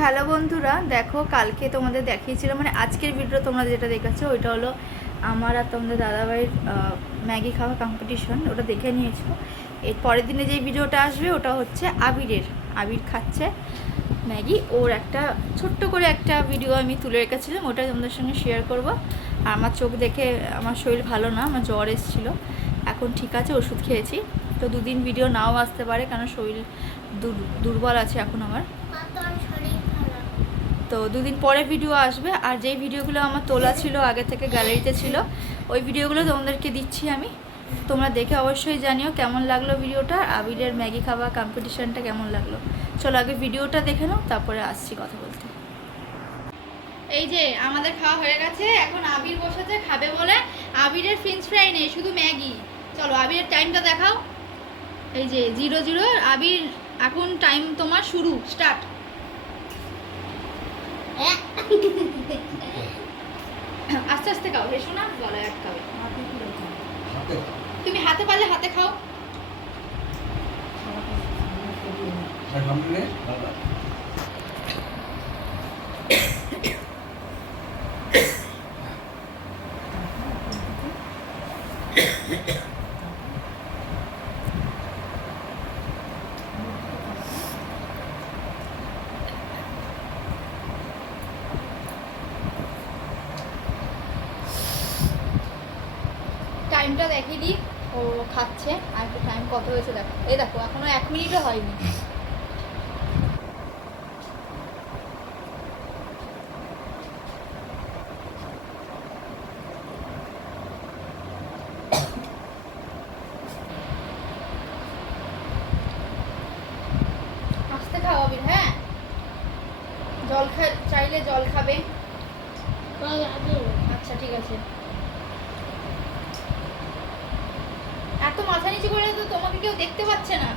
Hello বন্ধুরা, দেখো কালকে তোমাদের দেখিয়েছিলাম, মানে আজকের ভিডিও তোমরা যেটা দেখাচ্ছ ওইটা হলো আমার আর তোমাদের দাদাভাইয়ের ম্যাগি খাওয়া কম্পিটিশন। ওটা দেখে নিয়েছো। এর পরের দিনে যে ভিডিওটা আসবে ওটা হচ্ছে আবির খাচ্ছে ম্যাগি। ওর একটা ছোট্ট করে একটা ভিডিও আমি তুলে রেখেছিলাম, ওটা তোমাদের সঙ্গে শেয়ার করব। আর আমার চোখ দেখে আমার শরীর ভালো না, আমার জ্বর এসেছিলো, এখন ঠিক আছে, ওষুধ খেয়েছি। তো দুদিন ভিডিও নাও আসতে পারে, কারণ শরীর দুর্বল আছে এখন আমার। তো দুদিন পরে ভিডিও আসবে। আর যেই ভিডিওগুলো আমার তোলা ছিল আগে থেকে গ্যালারিতে ছিল, ওই ভিডিওগুলো তোমাদেরকে দিচ্ছি আমি। তোমরা দেখে অবশ্যই জানিও কেমন লাগলো ভিডিওটা, আবিরের ম্যাগি খাওয়া কম্পিটিশনটা কেমন লাগলো। চলো আগে ভিডিওটা দেখে নাও, তারপরে আসছি কথা বলতে। এই যে আমাদের খাওয়া হয়ে গেছে, এখন আবির বসেছে খাবে বলে। আবিরের ফ্রেঞ্চ ফ্রাই নেই, শুধু ম্যাগি। চলো আবিরের টাইমটা দেখাও। এই যে 00 আবির, এখন টাইম তোমার শুরু, স্টার্ট। আস্তে আস্তে খাও, হেসো না, গলায় আটকাবে। তুমি হাতে পারলে হাতে খাও। টাইমটা দেখিয়ে দিই, ও খাচ্ছে। আর একটু টাইম কত হয়েছে দেখো, এই দেখো এখনো 1 মিনিটও হয়নি। আস্তে খাও আবির, হ্যাঁ। জল চাইলে জল খাবে। আচ্ছা ঠিক আছে। এত মাথা নিচু করে তো তোমাকে কেউ দেখতে পাচ্ছে না।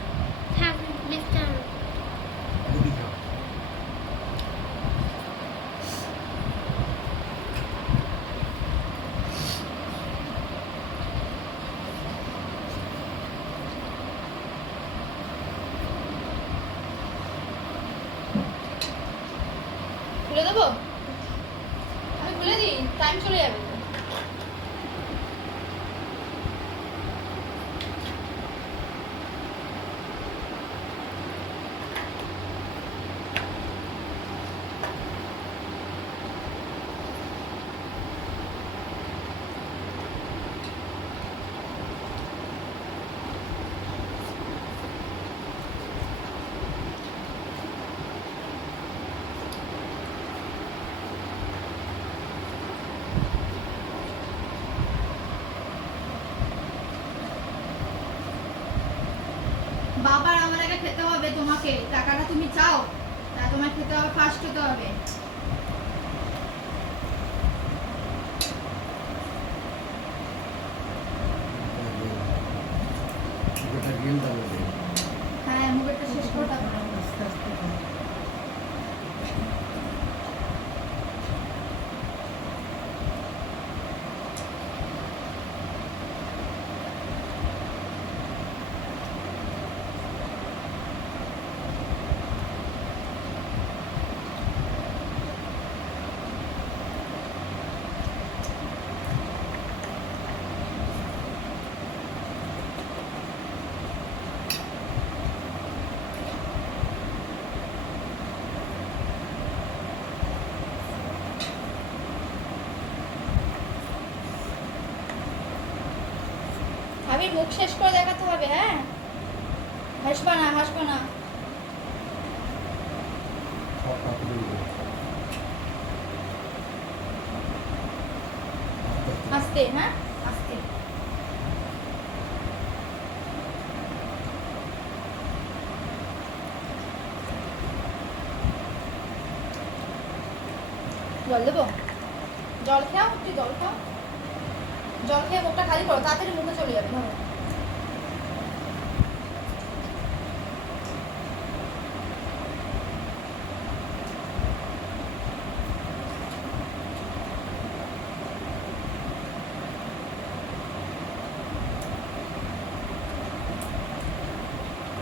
খুলে দেবো, আমি খুলে দিই, টাইম চলে যাবে। বাবার আমার আগে খেতে হবে, তোমাকে টাকাটা তুমি চাও, তা তোমার খেতে হবে, ফার্স্ট খেতে হবে। হ্যাঁ মুখেরটা শেষ করো, তারপরে আস্তে আস্তে আমি মুখ শেষ করে দেখাতে হবে, হ্যাঁ। হাসবা না, হাসবা না। আস্তে, হ্যাঁ আস্তে। জল দেবো, জল খাও, একটু জল খাও। জল খেয়ে মুখটা খালি করো, তাড়াতাড়ি মুখে চলে যাবে, ধরো।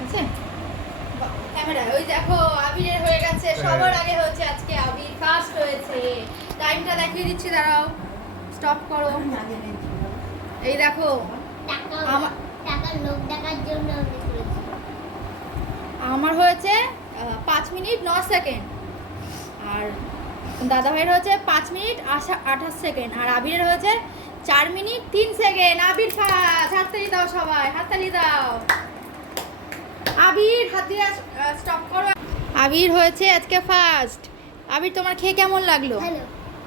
আছে ক্যামেরা, ওই দেখো আবিরের হয়ে গেছে, সবার আগে হয়েছে। টাইমটা দেখিয়ে দিচ্ছি, দাঁড়াও, স্টপ করো। এই দেখো টাকার লোক দেখার জন্য আমি করেছি। আমার হয়েছে 5 মিনিট 9 সেকেন্ড, আর দাদা ভাইয়ের হয়েছে 5 মিনিট 28 সেকেন্ড, আর আবিরের হয়েছে 4 মিনিট 3 সেকেন্ড। আবির ফার্স্ট, হাততালি দাও সবাই, হাততালি দাও। আবির হাত দিয়ে স্টপ করো। আবির হয়েছে আজকে ফার্স্ট। আবির তোমার খেয়ে কেমন লাগলো? হ্যালো,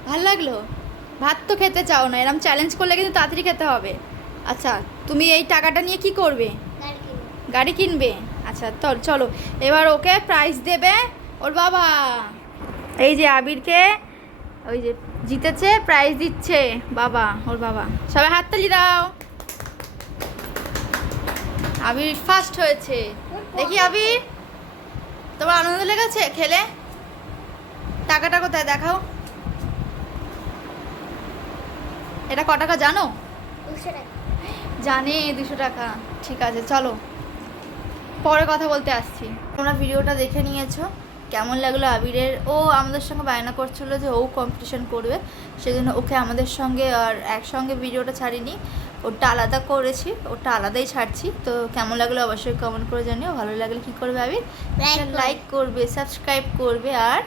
ভালো লাগলো? ভাত তো খেতে চাও না, এরকম চ্যালেঞ্জ করলে কিন্তু তাড়াতাড়ি খেতে হবে। আচ্ছা, তুমি এই টাকাটা নিয়ে কি করবে? গাড়ি কিনবে? আচ্ছা চলো, এবার ওকে প্রাইজ দেবে ওর বাবা। এই যে আবিরকে ওই যে জিতেছে, প্রাইজ দিচ্ছে বাবা, ওর বাবা। সবাই হাততালি দাও। আবির ফার্স্ট হয়েছে। দেখি আবির, তোমার আনন্দ লেগেছে খেলে? টাকাটা কোথায় দেখাও। এটা ক টাকা জানো? 200 টাকা। জানে 200 টাকা। ঠিক আছে, চলো পরে কথা বলতে আসছি। তোমরা ভিডিওটা দেখে নিয়েছো, কেমন লাগলো আবিরের? ও আমাদের সঙ্গে বায়না করছিল যে ও কম্পিটিশন করবে, সেজন্য ওকে আমাদের সঙ্গে আর একসঙ্গে ভিডিওটা ছাড়িনি, ওটা আলাদা করেছি, ওটা আলাদাই ছাড়ছি। তো কেমন লাগলো অবশ্যই কমেন্ট করে জানিও। ভালো লাগলে কী করবে আবির? লাইক করবে, সাবস্ক্রাইব করবে আর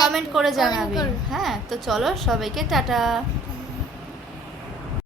কমেন্ট করে জানাবে। হ্যাঁ, তো চলো সবাইকে টাটা।